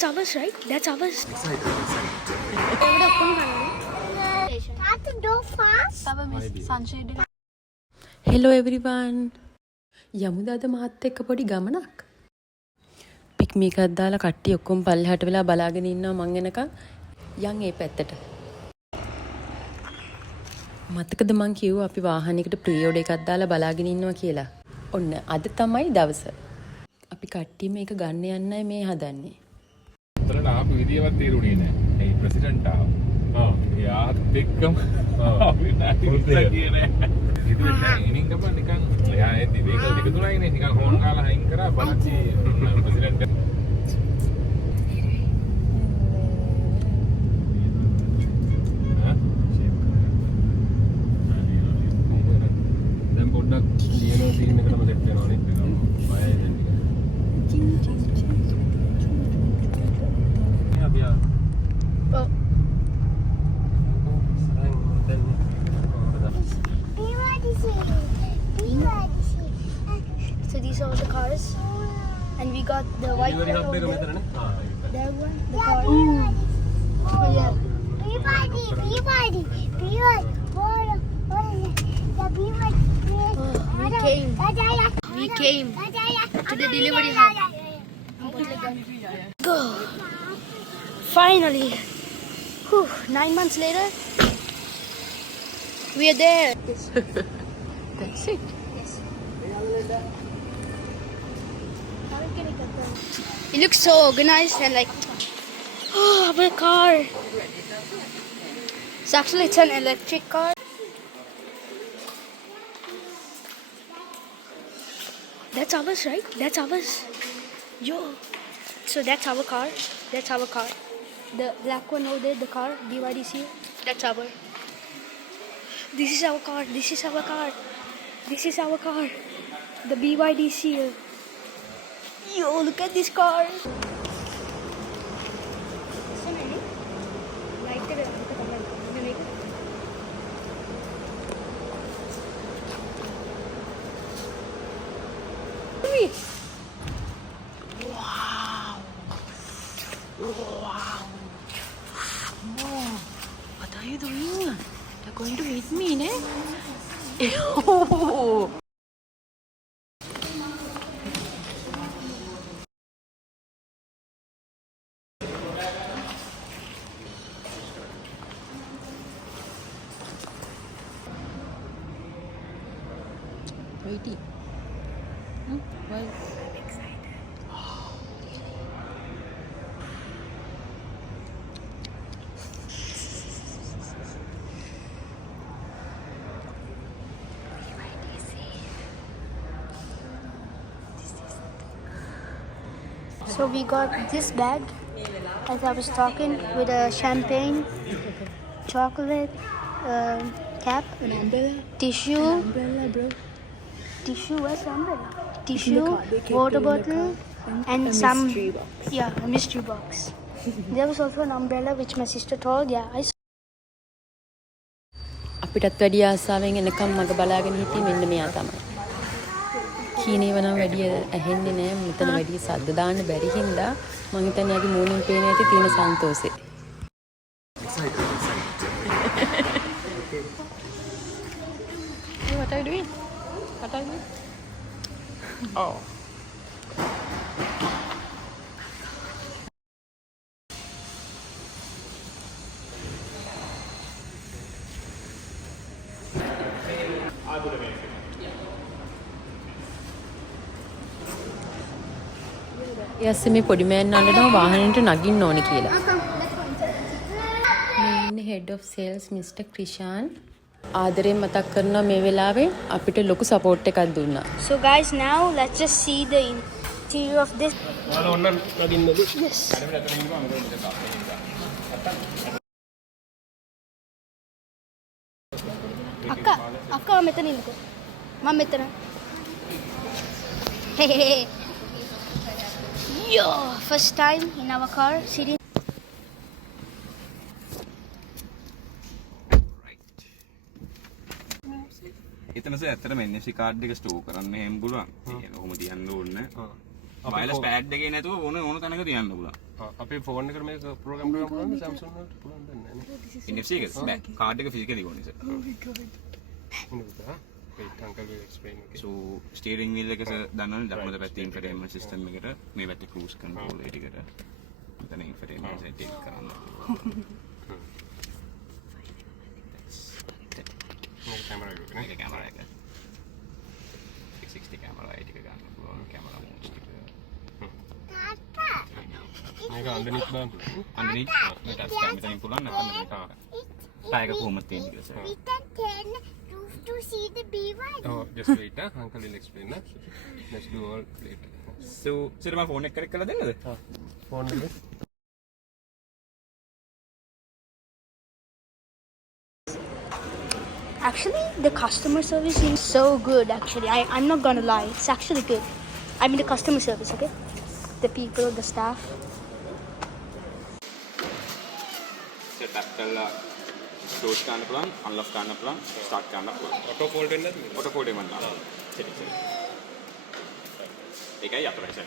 That's ours, right? That's ours. Hello everyone. යමුද අද මාත් එක්ක පොඩි ගමනක්? පික්නික් එකක් දාලා කට්ටිය ඔක්කොම පල්ලෙහාට වෙලා බලාගෙන ඉන්නවා මං එනකන් යන් ඒ පැත්තට. මතකද මං කිව්වා අපි වාහනයකට ප්‍රියෝඩ් එකක් දාලා බලාගෙන ඉන්නවා කියලා. ඔන්න අද තමයි දවස. අපි කට්ටිය මේක ගන්න යන්නයි මේ හදන්නේ. උතරට ආපු විදියවත් තේරුණේ නැහැ. ඒ ප්‍රෙසිඩන්ට් ආවා. එයාත් එක්කම අපි නැති කියන්නේ. ඉතින් ගමන් නිකන් එයා ඒ දිවේක දෙක තුනයිනේ නිකන් හෝන් කාලා හයින් කරා බලච්චි ප්‍රෙසිඩන්ට් දැන් පොඩ්ඩක් ලියනවා සීන් එකටම සෙට් වෙනවා නේ. බයයි දැන් ටික. So these are the cars, and we got the white one over there. That one, the car. Oh yeah. We came to the delivery hub. Go. Finally. Whew, 9 months later, we are there. That's it. Yes. It looks so organized and like, oh, my car. It's actually an electric car. That's ours, right? That's ours. Yo. So that's our car. That's our car. The black one over there, the car, BYDC. That's our. This is our car. This is our car. This is our car. The BYDC. Yo, look at this car. Wow. Wow. Oh, what are you doing? You're going to meet me, ne? Oh. Waiting. Why? I'm excited. So we got this bag, as I was talking, with a champagne, chocolate, cap, An umbrella. tissue, Umbrella, bro. tissue, where's the umbrella? Tissue, They kept water it in the bottle, car. and A some, mystery box. yeah, a mystery box. There was also an umbrella which my sister told, yeah, I saw. අපිටත් වැඩි ආසාවෙන් එනකම් මග බලාගෙන හිටියේ මෙන්න මෙයා තමයි. කීනේව නම් වැඩි ඇහෙන්නේ නැහැ. මෙතන වැඩි සද්ද දාන්න බැරි හින්දා මං හිතන්නේ යාගේ මූණෙන් පේන ඇති තියෙන සන්තෝෂේ. Hey, what are you doing? What are you doing? Oh. යස්සේ මේ පොඩි මෑන් අඬනවා වාහනේට නගින්න ඕනේ කියලා. මේ ඉන්නේ head of sales Mr. Krishan. ආදරෙන් මතක් කරනවා මේ වෙලාවේ අපිට ලොකු support එකක් දුන්නා. So guys, now let's just see the interior of this. Yes. Akka මෙතන ඉන්නකෝ. මම මෙතන. Yo, first time in our car sitting. එතනස ඇත්තටම NFC කාඩ් එක ස්ටෝර් කරන්න එහෙම පුළුවන්. ඒක කොහොම තියන්න ඕනේ. වයර්ලස් පෑඩ් එකේ නැතුව ඕන තැනක තියන්න පුළුවන්. අපේ ෆෝන් එකට මේක ප්‍රෝග්‍රෑම් කරන්න පුළුවන් Samsung වලට පුළුවන් දෙන්නේ නැහැ NFC එක බෑ කාඩ් එක ෆිසිකලි ඕනේ sir. wait uncle will explain okay so steering wheel එක සර් දන්නවනේ දකුණු පැත්තේ infotainment system එකට මේ පැත්තේ cruise control එක ටිකට මෙතන infotainment set එක කරන්න. මේක කැමරා එක නේ මේක කැමරා එක 660 කැමරා එක ගන්න පුළුවන් කැමරා modes ටික. මේක underneath බලන්න underneath මේ touch cam එකෙන් පුළුවන් නැත්නම් මේක ටයර් එක කොහොමද තියෙන්නේ කියලා sir. We can turn roof to see the B1. oh just wait uncle will explain let's do all later so sir මම ෆෝන් එක කරලා දෙන්නද? ෆෝන් එක Actually, the customer service is so good. Actually, I'm not gonna lie. It's actually good. I mean the customer service, okay? The people, the staff. Sir tap කරලා close කරන්න පුළුවන්, unlock කරන්න පුළුවන්, start කරන්න පුළුවන්. auto fold වෙන්නේ නැද්ද auto fold එකක් දාන්න. Setting sir. ඒකයි අතලයි සර්.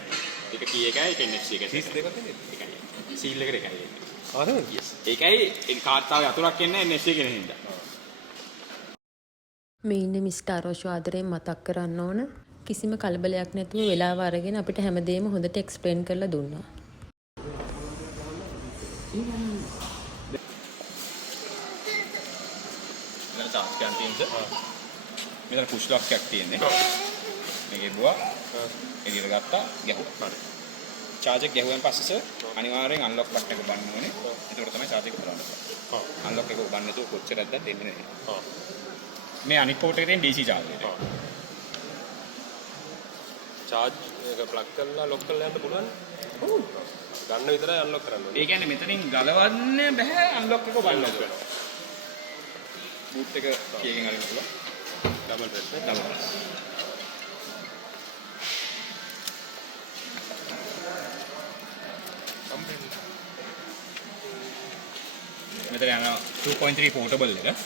ඒක කී එකයි ඒක NFC එකයි. keys දෙකක් තියෙන්නේ ඒකයි. seal එකට එකයි එන්නේ. ආහද yes. ඒකයි ඒ කාඩ් තාවේ අතුලක් එන්නේ NFC එකේ හින්දා. මේ ඉන්නේ මිස්ටර් අරෝෂ් ආදරයෙන් මතක් කරන්න ඕන කිසිම කලබලයක් නැතුව වෙලාව අරගෙන අපිට හැමදේම හොඳට එක්ස්ප්ලেইন කරලා දුන්නා. මෙතන charge can තියෙන්නේ සර්. මෙතන push lock එකක් තියෙන්නේ. මේකේ බුවා එළියට ගත්තා ගැහුවා. හරි. charge එක ගැහුවෙන් පස්සේ සර් අනිවාර්යෙන් unlock button එක බන්න ඕනේ. එතකොට තමයි charge එක බලන්න පුළුවන්. ඔව් unlock එක බන්න නැතුව කොච්චර ඇද්දත් දෙන්නේ නැහැ. ඔව් මේ අනිත් පෝට් එකේ තියෙන DC charge එක. charge එක plug කරලා lock කරලා යන්න පුළුවන් ගන්න විතරයි unlock කරන්න ඕනේ ඒ කියන්නේ මෙතනින් ගලවන්න බෑ unlock එක බලන්න ඕනේ. boot එක කීයකින් අරින්න පුළුවන්. double press නේ double press. මෙතන යන 2.3 portable එක.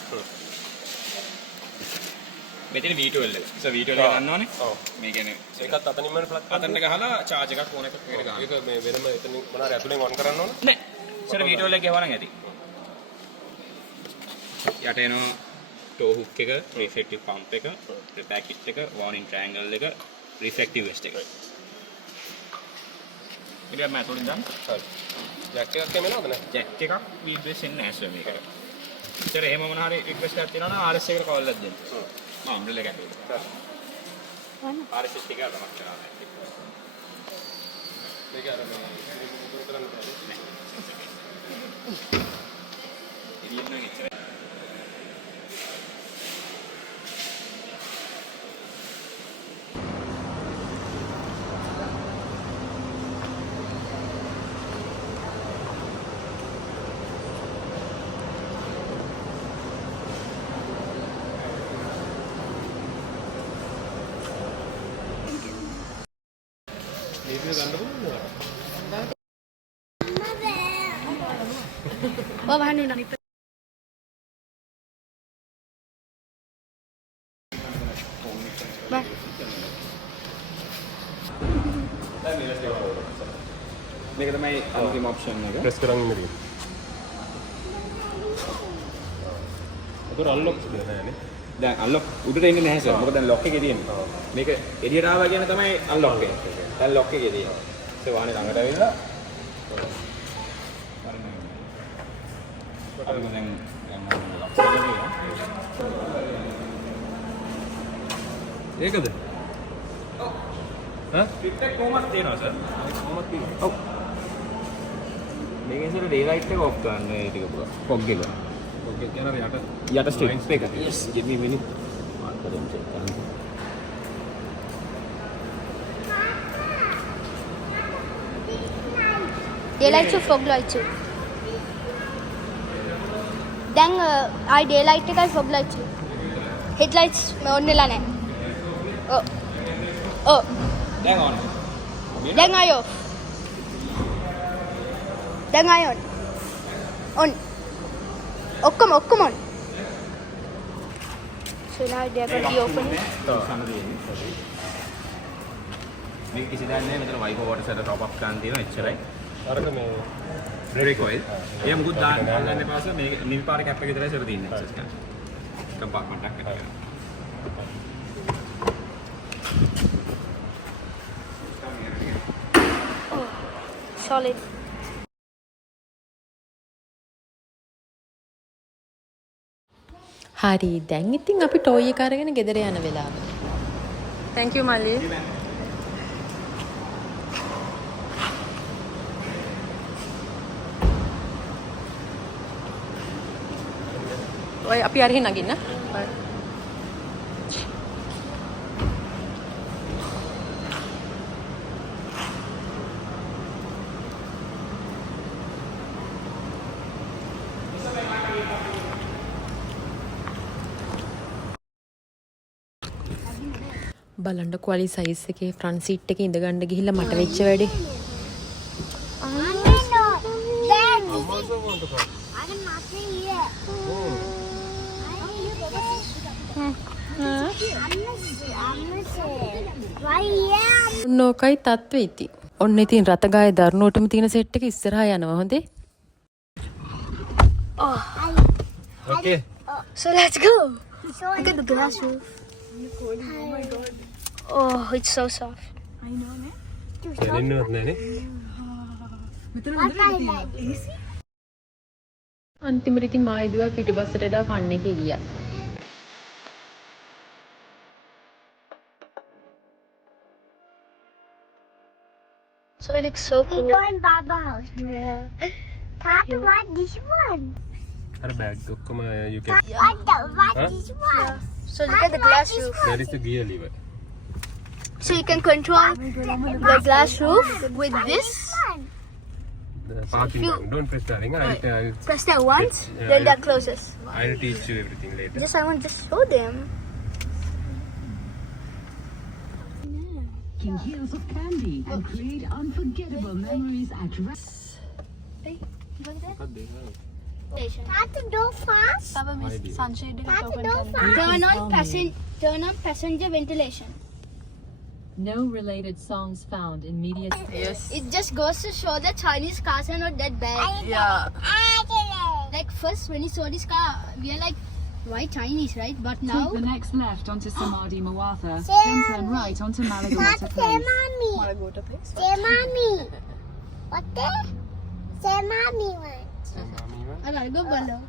මෙතන V12 එක. So V12 එක ගන්නවනේ. ඔව් මේ කියන්නේ ඒකත් අතනින්ම plug කරන්න අතන්න ගහලා charge එකක් ඕන එකක් එකට ගන්න. ඒක මේ වෙනම එතන මොනාරි ඇතුලෙන් on කරන්න ඕන නෑ. සර V12 එක ගෙවනම් ඇති. යට එනවා toe hook එක, reflective pump එක, repair kit එක, warning triangle එක, reflective vest එක. ඊට මම අතොලින් දාන්න. හරි jack එකක් එමෙනවද නැහැ jack එකක් vibration එන්නේ නැහැ සර් මේකට. සර් එහෙම මොන හරි request එකක් තියෙනවා නම් RS එකට call එකක් දෙන්න. මම umbrella එක ඇතුළේ. RS එක තමයි කරන්නේ. මේක අර මේ ඉතුරු කරන්න බෑ ඉරියව් නම් ඉච්චරයි. මේක ගන්න පුළුවන්ද Well, I don't know. Bye. මේක තමයි අන්තිම option එක. press කරන් ඉන්න තියෙන්නේ ඒක unlock නෑ නේ දැන් unlock උඩට එන්නේ නැහැ සර්. මොකද දැන් lock එකේ තියෙන්නේ. මේක එළියට ආවා කියන තමයි unlock එක. දැන් lock එකේ තියෙන්නේ. ඒක වාහනේ ළඟට ඇවිල්ලා අපි දැන් lock එකේ ඒකද හා ෆිට් එක කොහොමද තියෙනවා සර්? කොහොමද තියෙන්නේ ඔව්. මේකෙන් සර් daylight එක off කරන්න ඒ ටික පුළුවන්. fog එක. ඔකේ කියන යට යට strip එක. Yes, give me a minute. මාත් කරමු check කරන්න. Daylight to fog light to. Then I daylight එකයි fog light to. Headlights on වෙලා නැහැ. Oh. Oh. දැන් on. Then I off. Then I on. On. ඔක්කොම on. So now they're going to be opening. මේක කිසි දෙයක් නැහැ. මෙතන වයිපර් වෝටර් සෙට টොප් අප් ගන්න තියෙනවා එච්චරයි. අරක මේ බ්‍රේක් ඔයිල්. ඒ මුකුත් දාන්න එපා සර්. මේ නිල් පාර කැප් එක විතරයි සර් තියෙන්නේ ඇක්සස් ගන්න. කම්පාර්ට්මන්ට් එකක් විතරයි. Solid. හරි දැන් ඉතින් අපි ටෝයි එක අරගෙන ගෙදර යන වෙලාව. Thank you මල්ලි. ඔය අපි අරගෙන නගින්න. බලන්න කොලි සයිස් එකේ ෆ්‍රන්ට් සීට් එකේ ඉඳ ගන්න ගිහිල්ලා මට වෙච්ච වැඩේ. නෝකයි තත්ත්වෙ ඉතින්. ඔන්න ඉතින් රතගායේ දරුණුවටම තියෙන සෙට් එක ඉස්සරහා යනවා හොඳේ. Okay. So let's go. Look at the glass roof. Oh my god. Oh, it's so soft. දැනෙන්නවත් නැහැ නේ. අන්තිමට ඉතින් මායිදුවා පිටිපස්සට එදා ෆන් එකේ ගියා. So it looks so cool. We're going Baba house. Tata, what this one? අර බෑග් ඔක්කොම you can. What this one? So look at the glass roof. That is the gear lever. So you can control the glass roof with this. The parking you- button. Don't press that thing. I'll Press that once, Yeah, then yeah. that closes. I'll teach you everything later. Just I want to show them. Making heels of candy and create unforgettable memories at Tata, go fast. Sunshade Tata, go fast. Turn on passenger ventilation. No related songs found in media. Yes. It just goes to show that Chinese cars are not that bad. Yeah. Like first when you saw this car, we are like, why Chinese, right? But now, Take the next left onto Samadhi Mawatha, Sam. then turn right onto Malagota Tata, say Place. mommy. Say mommy. What the? Say mommy one. I gotta go below.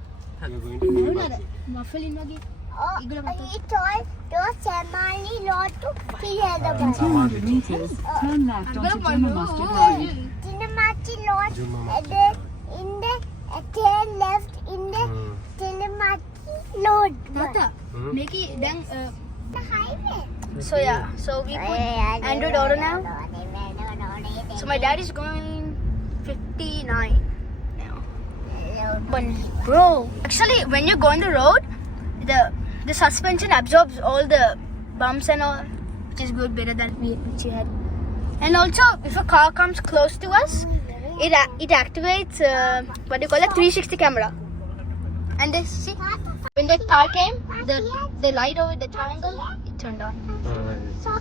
You're going to do it. Muffling again. Oh, it's all those say mommy lot to hear the bus. 200 meters, turn left onto Juma Mustard Road. Tinamachi lot and then in the turn left in the Tinamachi road. Tata, make it then. The highway. So yeah, so we put Android Auto now. So my dad is going 59 now. But bro, actually when you go on the road, the suspension absorbs all the bumps and all, which is good, better than which you had. And also, if a car comes close to us, it activates what do you call it, 360 camera. And they see when the car came, the light over the triangle, it turned on. So